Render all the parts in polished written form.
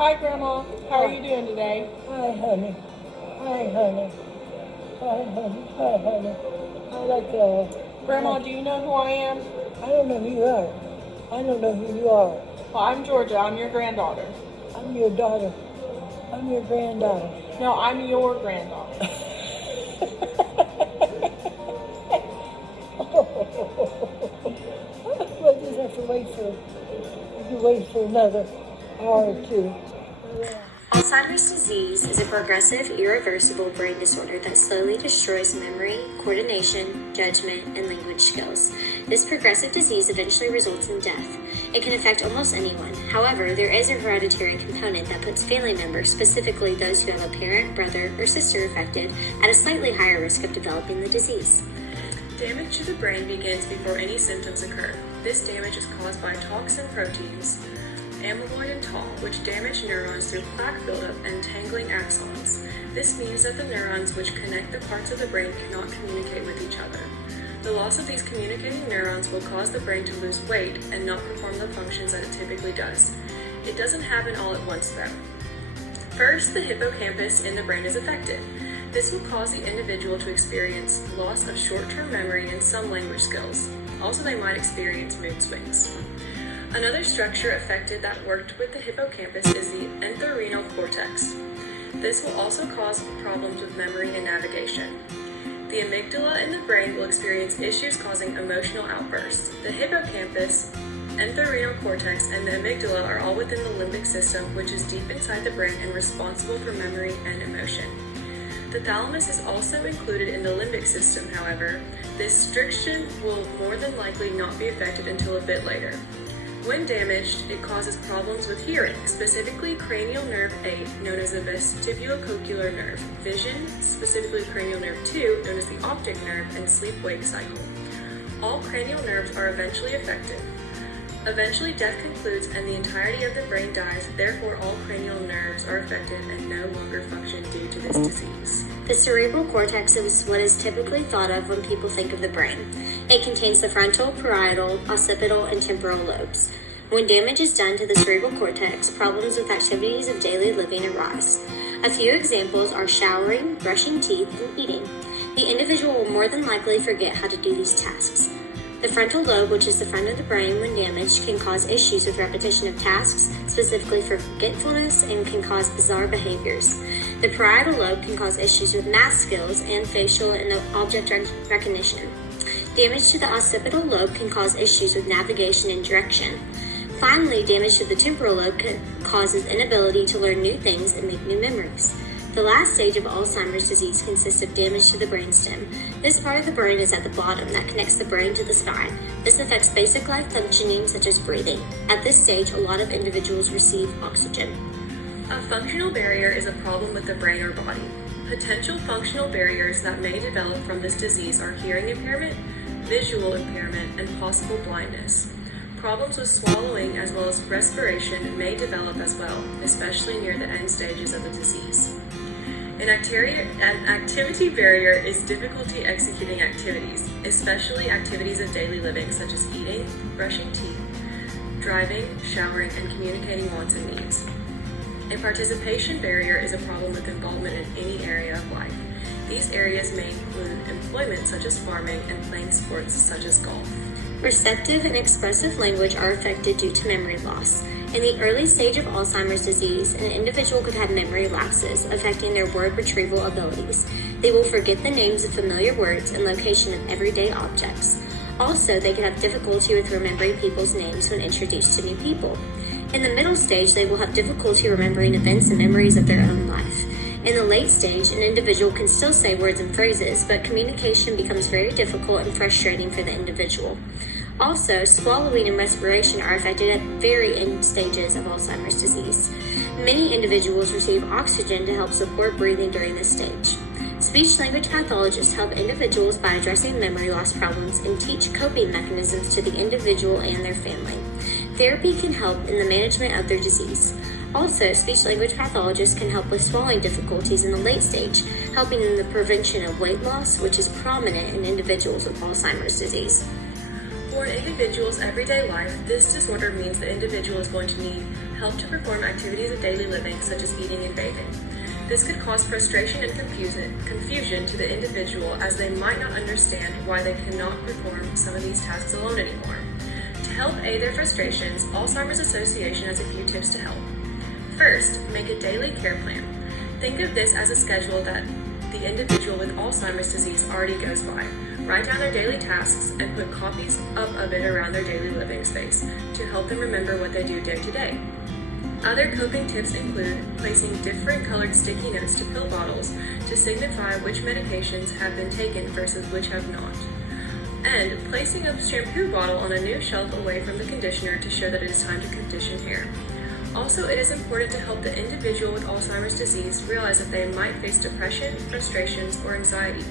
Hi, Grandma. How are you doing today? Hi, honey. Hi, honey. Hi, honey. Hi, honey. I like Grandma, do you know who I am? I don't know who you are. I don't know who you are. Well, I'm Georgia. I'm your granddaughter. I'm your daughter. I'm your granddaughter. No, I'm your granddaughter. We'll just have to wait for another hour or two. Alzheimer's disease is a progressive, irreversible brain disorder that slowly destroys memory, coordination, judgment, and language skills. This progressive disease eventually results in death. It can affect almost anyone. However, there is a hereditary component that puts family members, specifically those who have a parent, brother, or sister affected, at a slightly higher risk of developing the disease. Damage to the brain begins before any symptoms occur. This damage is caused by toxin proteins, amyloid and tau, which damage neurons through plaque buildup and tangling axons. This means that the neurons which connect the parts of the brain cannot communicate with each other. The loss of these communicating neurons will cause the brain to lose weight and not perform the functions that it typically does. It doesn't happen all at once though. First, the hippocampus in the brain is affected. This will cause the individual to experience loss of short-term memory and some language skills. Also, they might experience mood swings. Another structure affected that worked with the hippocampus is the entorhinal cortex. This will also cause problems with memory and navigation. The amygdala in the brain will experience issues causing emotional outbursts. The hippocampus, entorhinal cortex, and the amygdala are all within the limbic system, which is deep inside the brain and responsible for memory and emotion. The thalamus is also included in the limbic system, however. This structure will more than likely not be affected until a bit later. When damaged, it causes problems with hearing, specifically cranial nerve 8, known as the vestibulocochlear nerve, vision, specifically cranial nerve 2, known as the optic nerve, and sleep-wake cycle. All cranial nerves are eventually affected. Eventually, death concludes and the entirety of the brain dies, therefore all cranial nerves are affected and no longer function due to this disease. The cerebral cortex is what is typically thought of when people think of the brain. It contains the frontal, parietal, occipital, and temporal lobes. When damage is done to the cerebral cortex, problems with activities of daily living arise. A few examples are showering, brushing teeth, and eating. The individual will more than likely forget how to do these tasks. The frontal lobe, which is the front of the brain when damaged, can cause issues with repetition of tasks, specifically forgetfulness, and can cause bizarre behaviors. The parietal lobe can cause issues with math skills and facial and object recognition. Damage to the occipital lobe can cause issues with navigation and direction. Finally, damage to the temporal lobe causes inability to learn new things and make new memories. The last stage of Alzheimer's disease consists of damage to the brainstem. This part of the brain is at the bottom that connects the brain to the spine. This affects basic life functioning such as breathing. At this stage, a lot of individuals receive oxygen. A functional barrier is a problem with the brain or body. Potential functional barriers that may develop from this disease are hearing impairment, visual impairment, and possible blindness. Problems with swallowing as well as respiration may develop as well, especially near the end stages of the disease. An activity barrier is difficulty executing activities, especially activities of daily living such as eating, brushing teeth, driving, showering, and communicating wants and needs. A participation barrier is a problem with involvement in any area of life. These areas may include employment such as farming and playing sports such as golf. Receptive and expressive language are affected due to memory loss. In the early stage of Alzheimer's disease, an individual could have memory lapses, affecting their word retrieval abilities. They will forget the names of familiar words and location of everyday objects. Also, they could have difficulty with remembering people's names when introduced to new people. In the middle stage, they will have difficulty remembering events and memories of their own life. In the late stage, an individual can still say words and phrases, but communication becomes very difficult and frustrating for the individual. Also, swallowing and respiration are affected at very end stages of Alzheimer's disease. Many individuals receive oxygen to help support breathing during this stage. Speech-language pathologists help individuals by addressing memory loss problems and teach coping mechanisms to the individual and their family. Therapy can help in the management of their disease. Also, speech-language pathologists can help with swallowing difficulties in the late stage, helping in the prevention of weight loss, which is prominent in individuals with Alzheimer's disease. For an individual's everyday life, this disorder means the individual is going to need help to perform activities of daily living such as eating and bathing. This could cause frustration and confusion to the individual, as they might not understand why they cannot perform some of these tasks alone anymore. To help aid their frustrations, Alzheimer's Association has a few tips to help. First, make a daily care plan. Think of this as a schedule that the individual with Alzheimer's disease already goes by. Write down their daily tasks and put copies up of it around their daily living space to help them remember what they do day to day. Other coping tips include placing different colored sticky notes to pill bottles to signify which medications have been taken versus which have not, and placing a shampoo bottle on a new shelf away from the conditioner to show that it is time to condition hair. Also, it is important to help the individual with Alzheimer's disease realize that they might face depression, frustrations, or anxiety,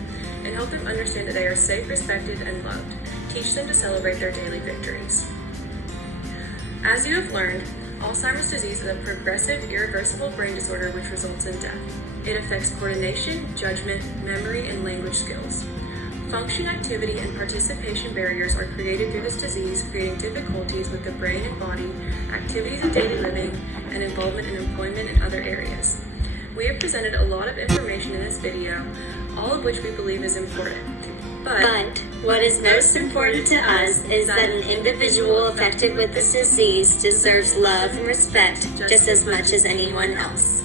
and help them understand that they are safe, respected, and loved. Teach them to celebrate their daily victories. As you have learned, Alzheimer's disease is a progressive, irreversible brain disorder which results in death. It affects coordination, judgment, memory, and language skills. Function, activity, and participation barriers are created through this disease, creating difficulties with the brain and body, activities of daily living, and involvement in employment and other areas. We have presented a lot of information in this video, all of which we believe is important. But what is most important to us is that an individual affected with this disease deserves love and respect just as much as anyone else.